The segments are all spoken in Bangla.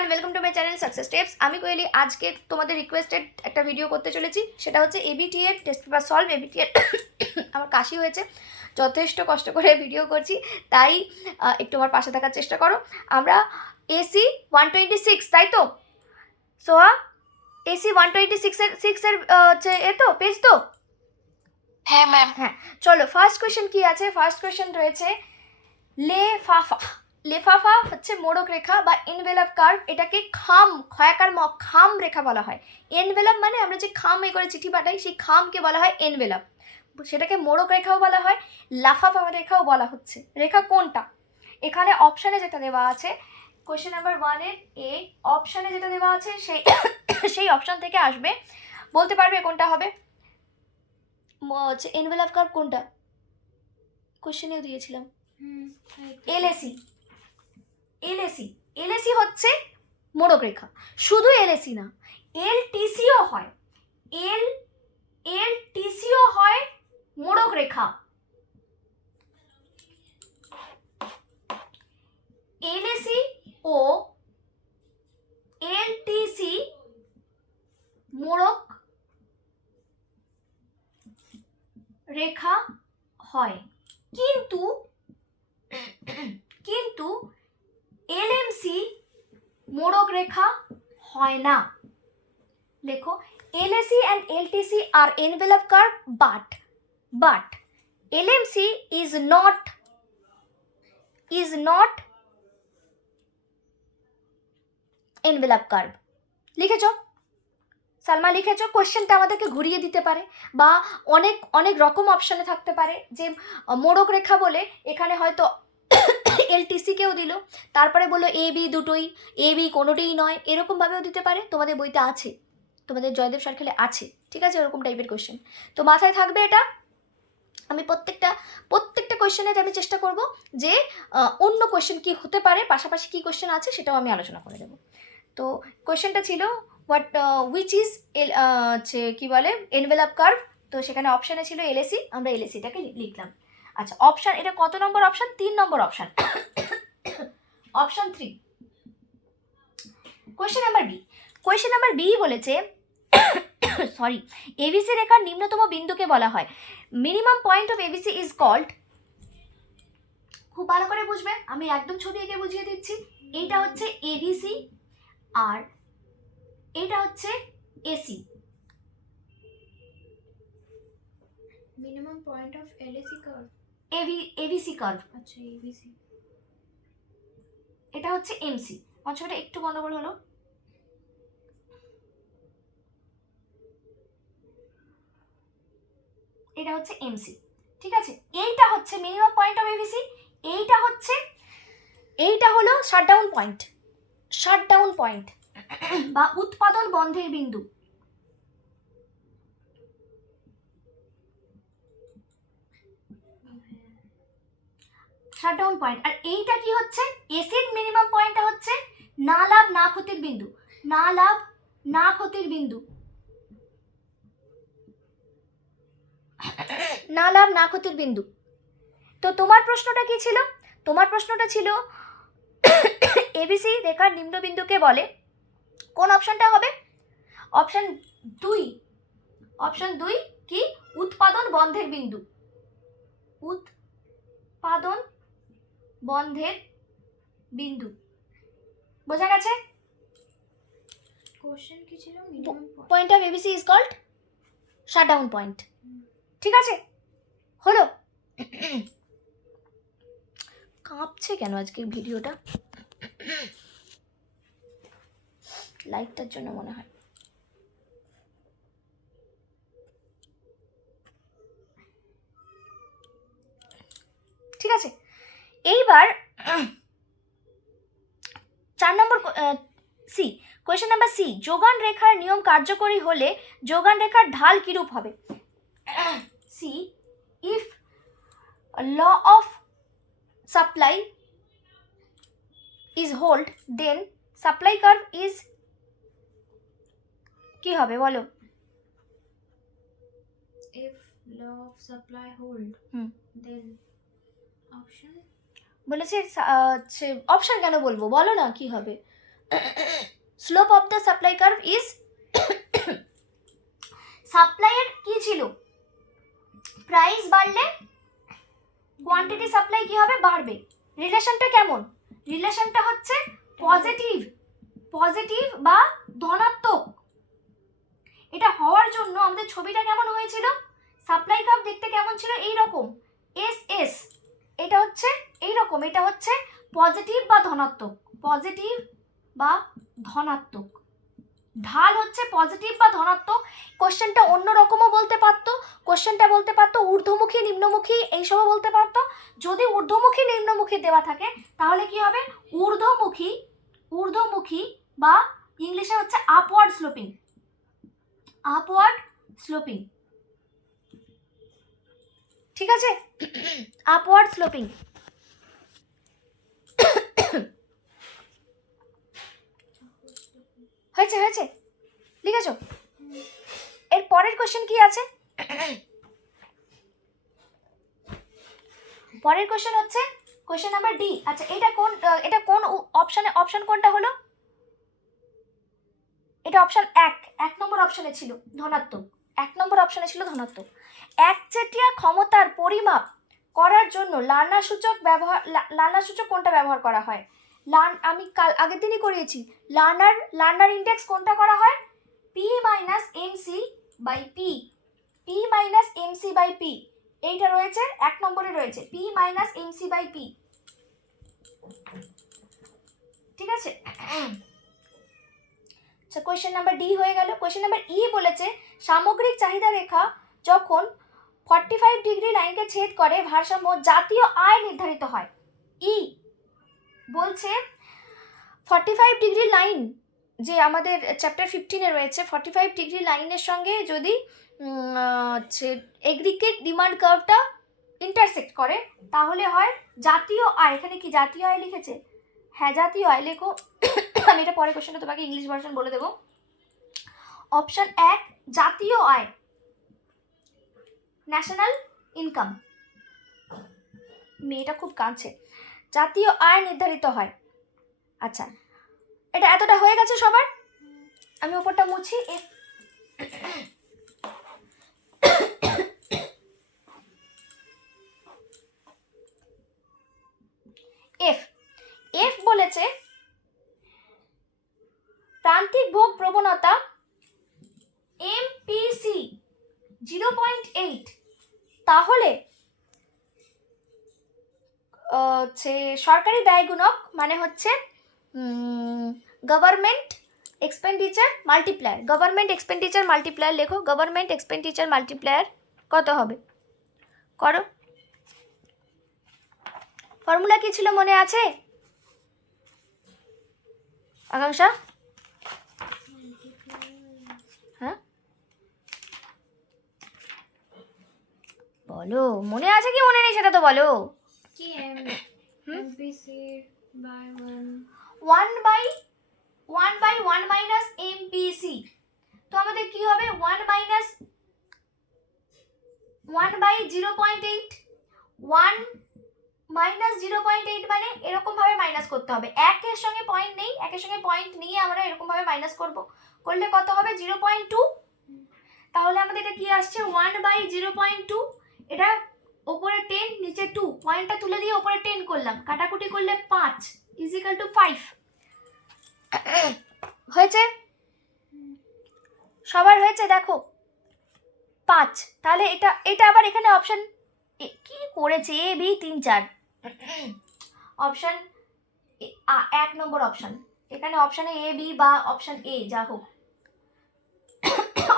Everyone welcome to my channel success steps আমি কোয়েলি আজকে তোমাদের রিকোয়েস্টেড একটা ভিডিও করতে চলেছি। সেটা হচ্ছে এবিটি এর টেস্ট পেপার সলভ এবিটি এর আমার কাশি হয়েছে। যথেষ্ট কষ্ট করে ভিডিও করছি। তাই একটু আমার পাশে থাকার চেষ্টা করো। আমরা এসি ওয়ান টোয়েন্টি সিক্স তাই তো? সোহা এসি ওয়ান টোয়েন্টি সিক্সের সিক্সের হচ্ছে এ তো? পেজ তো? হ্যাঁ ম্যাম হ্যাঁ চলো ফার্স্ট কোয়েশ্চেন কি আছে? ফার্স্ট কোয়েশ্চেন রয়েছে লেফাফা লেফাফা হচ্ছে মোড়ক রেখা বা এনভেলপ কার্ভ এটাকে খাম খয়াকার ম খাম রেখা বলা হয়। এনভেলপ মানে আমরা যে খাম এ করে চিঠি পাঠাই সেই খামকে বলা হয় এনভেলপ সেটাকে মোড়ক রেখাও বলা হয় লাফাফা রেখাও বলা হচ্ছে। রেখা কোনটা? এখানে অপশানে যেটা দেওয়া আছে কোয়েশ্চেন নাম্বার ওয়ানের এ অপশানে যেটা দেওয়া আছে সেই সেই অপশান থেকে আসবে। বলতে পারবে কোনটা হবে? এনভেলপ কার্ভ কোনটা? কোশ্চেনেও দিয়েছিলাম। এলএসি এলএসি এলএসি হচ্ছে মোড়ক রেখা। শুধু এলএসি না এল টিসিও হয়। এল এল টিসিও হয় মোড়ক রেখা। এলএসি ও এলটিসি মোড়ক রেখা হয়। কিন্তু কিন্তু এলএমসি মোড়ক রেখা হয় না। লেখো LAC and LTC R envelope curve but but LMC is not is not envelope curve লিখেছ? Salma, লিখেছ? কোশ্চেনটা আমাদেরকে ঘুরিয়ে দিতে পারে বা অনেক অনেক রকম অপশানে থাকতে পারে যে মোড়ক রেখা বলে এখানে হয়তো এলটিসিকেও দিল। তারপরে বলল এ বি দুটোই এ বি কোনোটিই নয়। এরকমভাবেও দিতে পারে। তোমাদের বইতে আছে। তোমাদের জয়দেব সরকারে আছে। ঠিক আছে? ওরকম টাইপের কোয়েশ্চেন তো মাথায় থাকবে এটা। আমি প্রত্যেকটা প্রত্যেকটা কোয়েশ্চেনের আমি চেষ্টা করব যে অন্য কোয়েশ্চেন কি হতে পারে, পাশাপাশি কি কোয়েশ্চেন আছে সেটাও আমি আলোচনা করে দেবো তো কোয়েশ্চেনটা ছিল হোয়াট উইচ ইজ এল কী বলে এনভেলাপ কার্ভ তো সেখানে অপশানে ছিল এলএসি আমরা এলএসিটাকে লিখলাম। আচ্ছা অপশান এটা কত নম্বর অপশান তিন নম্বর option option three question number B question number B বলেছে সরি এবিসি রেখার নিম্নতম বিন্দুকে বলা হয়। Minimum point of ABC is called খুব ভালো করে বুঝবে, আমি একদম ছবি এঁকে বুঝিয়ে দিচ্ছি। এইটা হচ্ছে এবিসি আর এটা হচ্ছে AC minimum point of LAC curve AB ABC curve আচ্ছা এবিসি এটা হচ্ছে এমসি আমার ছবিটা একটু গন্ডগোল হলো। এটা হচ্ছে এমসি ঠিক আছে? এইটা হচ্ছে মিনিমাম পয়েন্ট অফ এবিসি এইটা হচ্ছে এইটা হলো শাটডাউন পয়েন্ট শাটডাউন পয়েন্ট বা উৎপাদন বন্ধের বিন্দু। শাটডাউন পয়েন্ট আর এইটা কি হচ্ছে? এসির মিনিমাম পয়েন্টটা হচ্ছে না লাভ, না ক্ষতির বিন্দু। না লাভ, না ক্ষতির বিন্দু। না লাভ, না ক্ষতির বিন্দু। তো তোমার প্রশ্নটা কি ছিল? তোমার প্রশ্নটা ছিল এবিসি রেখার নিম্নবিন্দুকে বলে, কোন অপশনটা হবে? অপশন দুই। অপশন দুই কি? উৎপাদন বন্ধের বিন্দু। উৎপাদন বন্ধের বিন্দু। বোঝা গেছে? কোশ্চেন কি ছিল? Point of ABC is called shutdown point ঠিক আছে? হলো। কাঁপছে কেন আজকের ভিডিওটা? লাইটটার জন্য মনে হয়। ঠিক আছে? এইবার চার নম্বর সি কোয়েশ্চেন নাম্বার সি যোগান রেখার নিয়ম কার্যকরী হলে যোগান রেখার ঢাল কিরূপ হবে C if law of supply is hold then supply curve is কি হবে বলো law of supply hold হুম। then option বলেছে অপশান কেন বলব? বলো না, কি হবে? Slope of the supply curve is সাপ্লাইয়ের কি ছিল? প্রাইস বাড়লে কোয়ান্টিটি সাপ্লাই কি হবে? বাড়বে। রিলেশনটা কেমন? রিলেশনটা হচ্ছে পজিটিভ পজিটিভ বা ধনাত্মক। এটা হওয়ার জন্য আমাদের ছবিটা কেমন হয়েছিল? সাপ্লাই কাপ দেখতে কেমন ছিল? এই রকম এস এস এটা হচ্ছে এই রকম এটা হচ্ছে পজিটিভ বা ধনাত্মক পজিটিভ বা ধনাত্মক। ঢাল হচ্ছে পজিটিভ বা ধনাত্মক কোশ্চেনটা অন্য রকমও বলতে পারতো কোশ্চেনটা বলতে পারতো ঊর্ধ্বমুখী, নিম্নমুখী, এইসবও বলতে পারতো। যদি ঊর্ধ্বমুখী, নিম্নমুখী দেওয়া থাকে, তাহলে কি হবে? ঊর্ধ্বমুখী ঊর্ধ্বমুখী বা ইংলিশে হচ্ছে আপওয়ার্ড স্লোপিং আপওয়ার্ড স্লোপিং ঠিক আছে? আপওয়ার্ড স্লোপিং হয়েছে হয়েছে। লিখেছ? এর পরের কোশ্চেন কি আছে? পরের কোশ্চেন হচ্ছে কোশ্চেন নাম্বার ডি আচ্ছা এটা কোন এটা কোন অপশনে অপশন কোনটা হলো? এটা অপশন এক। এক নম্বর অপশনে ছিল, ধনাত্মক। এক নম্বর অপশনে ছিল ধনাত্মক। একচেটিয়া ক্ষমতার পরিমাপ করার জন্য লার্নার সূচক ব্যবহার লার্নার সূচক কোনটা ব্যবহার করা হয়? লার্ন আমি কাল, আগের দিনই করিয়েছি। লার্নার লার্নার ইন্ডেক্স কোনটা করা হয়? P minus M C by P P minus M C by P এইটা রয়েছে, এক নম্বরে রয়েছে। P minus M C by P ঠিক আছে? আচ্ছা কোয়েশ্চেন নাম্বার ডি হয়ে গেল। কোয়েশ্চেন নাম্বার ই বলেছে সামগ্রিক চাহিদা রেখা যখন ফর্টি ফাইভ ডিগ্রি লাইনকে ছেদ করে, ভারসাম্য জাতীয় আয় নির্ধারিত হয়। ই বলছে ফর্টি ফাইভ ডিগ্রি লাইন যে আমাদের চ্যাপ্টার ফিফটিনে রয়েছে ফর্টি ফাইভ ডিগ্রি লাইনের সঙ্গে যদি হচ্ছে এগ্রিগেট ডিমান্ড কার্ভটা ইন্টারসেক্ট করে, তাহলে হয় জাতীয় আয়। এখানে কি জাতীয় আয় লিখেছে? হ্যাঁ জাতীয় আয়। লেখো। আমি এটা পরে কোশ্চেনটা তোমাকে ইংলিশ ভার্সন বলে দেবো। অপশন এক, জাতীয় আয় ন্যাশনাল ইনকাম মেয়েটা খুব কাঁদছে। জাতীয় আয় নির্ধারিত হয়। আচ্ছা এটা এতটা হয়ে গেছে সবার? আমি ওপরটা মুছি এফ এফ বলেছে প্রান্তিক ভোগ প্রবণতা এমপিসি জিরো পয়েন্ট এইট তাহলে, হচ্ছে সরকারি ব্যয়গুণক মানে হচ্ছে government expenditure multiplier government expenditure multiplier লেখো গভর্নমেন্ট এক্সপেন্ডিচার মাল্টিপ্লায়ার কত হবে? করো। ফর্মুলা কি ছিল মনে আছে? আকাঙ্ক্ষা? বলো? মনে আছে কি মনে নেই সেটা তো বলো। কি M MPC by one one by one by one minus MPC তো আমাদের কি হবে? One minus one by zero point eight one minus zero point eight মানে এরকমভাবে মাইনাস করতে হবে। একের সঙ্গে পয়েন্ট নেই একের সঙ্গে পয়েন্ট নিয়ে আমরা এরকমভাবে মাইনাস করব। করলে কত হবে? জিরো পয়েন্ট টু তাহলে আমাদের এটা কি আসছে? One by zero point two এটা ওপরে টেন নিচে টু পয়েন্টটা তুলে দিয়ে ওপরে টেন করলাম। কাটাকুটি করলে পাঁচ ইজিক্যাল টু ফাইভ হয়েছে? সবার হয়েছে? দেখো। পাঁচ। তাহলে এটা এটা আবার এখানে অপশন কি করেছে? এ বি তিন, চার। অপশন এক নম্বর অপশন এখানে অপশানে এ বি বা অপশন এ যা হোক।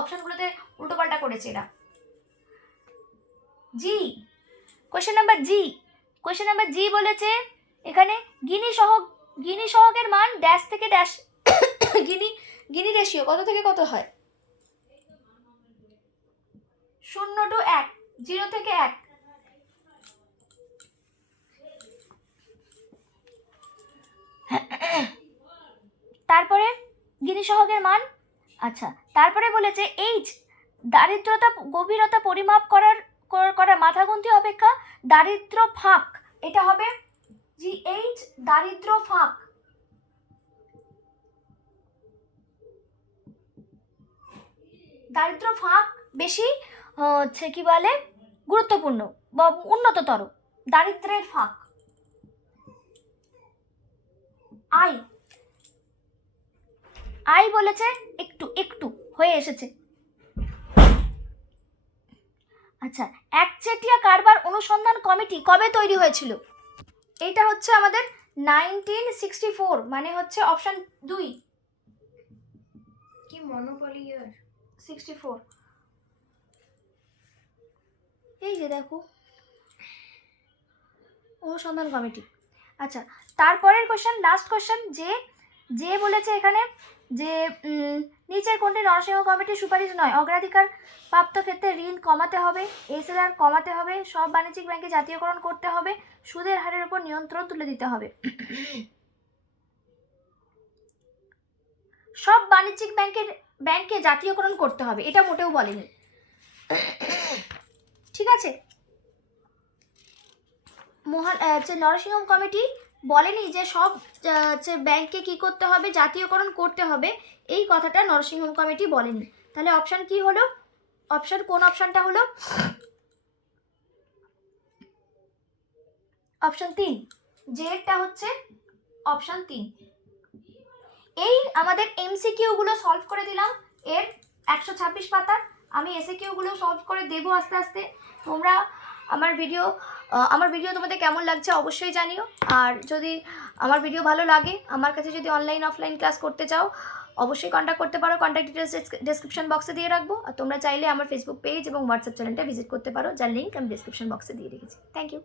অপশনগুলোতে উল্টোপাল্টা করেছে এরা। G. Question number G question number G বলেছে, এখানে গিনি সহ গিনি সহকের মান ড্যাশ থেকে ড্যাশ গিনি গিনি রেশিও কত থেকে কত হয়? শূন্য টু এক জিরো থেকে এক। তারপরে গিনি সহকের মান আচ্ছা তারপরে বলেছে এইচ দারিদ্রতা, গভীরতা পরিমাপ করার করা মাথাগুন্তি অপেক্ষা দারিদ্র ফাঁক। এটা হবে জি এইচ দারিদ্র ফাঁক। দারিদ্র ফাঁক বেশি, হচ্ছে কি বলে, গুরুত্বপূর্ণ বা উন্নততর। দারিদ্রের ফাঁক। আই আই বলেছে একটু একটু হয়ে এসেছে। আচ্ছা একচেটিয়া কারবার অনুসন্ধান কমিটি কবে তৈরি হয়েছিল? এটা হচ্ছে আমাদের নাইনটিন সিক্সটি ফোর মানে হচ্ছে অপশন দুই। কি মনোপলি ইয়ার সিক্সটি ফোর এই যে দেখো অনুসন্ধান কমিটি। আচ্ছা তারপরের কোশ্চেন লাস্ট কোশ্চেন যে যে বলেছে এখানে যে নিচের কোনটি নরসিংহ কমিটির সুপারিশ নয়, অগ্রাধিকার প্রাপ্ত ক্ষেত্রে ঋণ কমাতে হবে, এসএলআর কমাতে হবে, সব বাণিজ্যিক ব্যাংকে জাতীয়করণ করতে হবে, সুদের হারের উপর নিয়ন্ত্রণ তুলে দিতে হবে। সব বাণিজ্যিক ব্যাংকের, ব্যাংকে জাতীয়করণ করতে হবে, এটা মোটেও বলেনি। ঠিক আছে? মহান নরসিংহম কমিটি বলেনি যে সব আহ, হচ্ছে ব্যাংকে কি করতে হবে জাতীয়করণ করতে হবে এই কথাটা নরসিংহম কমিটি বলেনি। তাহলে অপশান কি হলো? অপশান কোন অপশানটা হলো? অপশান তিন জেডটা হচ্ছে অপশান তিন। এই আমাদের এমসিকিউগুলো সলভ করে দিলাম এর একশো ছাব্বিশ পাতার। আমি এসিকিউগুলো সলভ করে দেবো আস্তে আস্তে। তোমরা আমার ভিডিও আমার ভিডিও তোমাদের কেমন লাগছে অবশ্যই জানিও। আর যদি আমার ভিডিও ভালো লাগে, আমার কাছে যদি অনলাইন অফলাইন ক্লাস করতে চাও, অবশ্যই কন্ট্যাক্ট করতে পারো। কন্ট্যাক্ট ডিটেলস ডিসক্রিপশন বক্সে দিয়ে রাখব। আর তোমরা চাইলে আমার ফেসবুক পেজ এবং হোয়াটসঅ্যাপ চ্যানেলটা ভিজিট করতে পারো, যার লিঙ্ক আমি ডিসক্রিপশন বক্সে দিয়ে রেখেছি। Thank you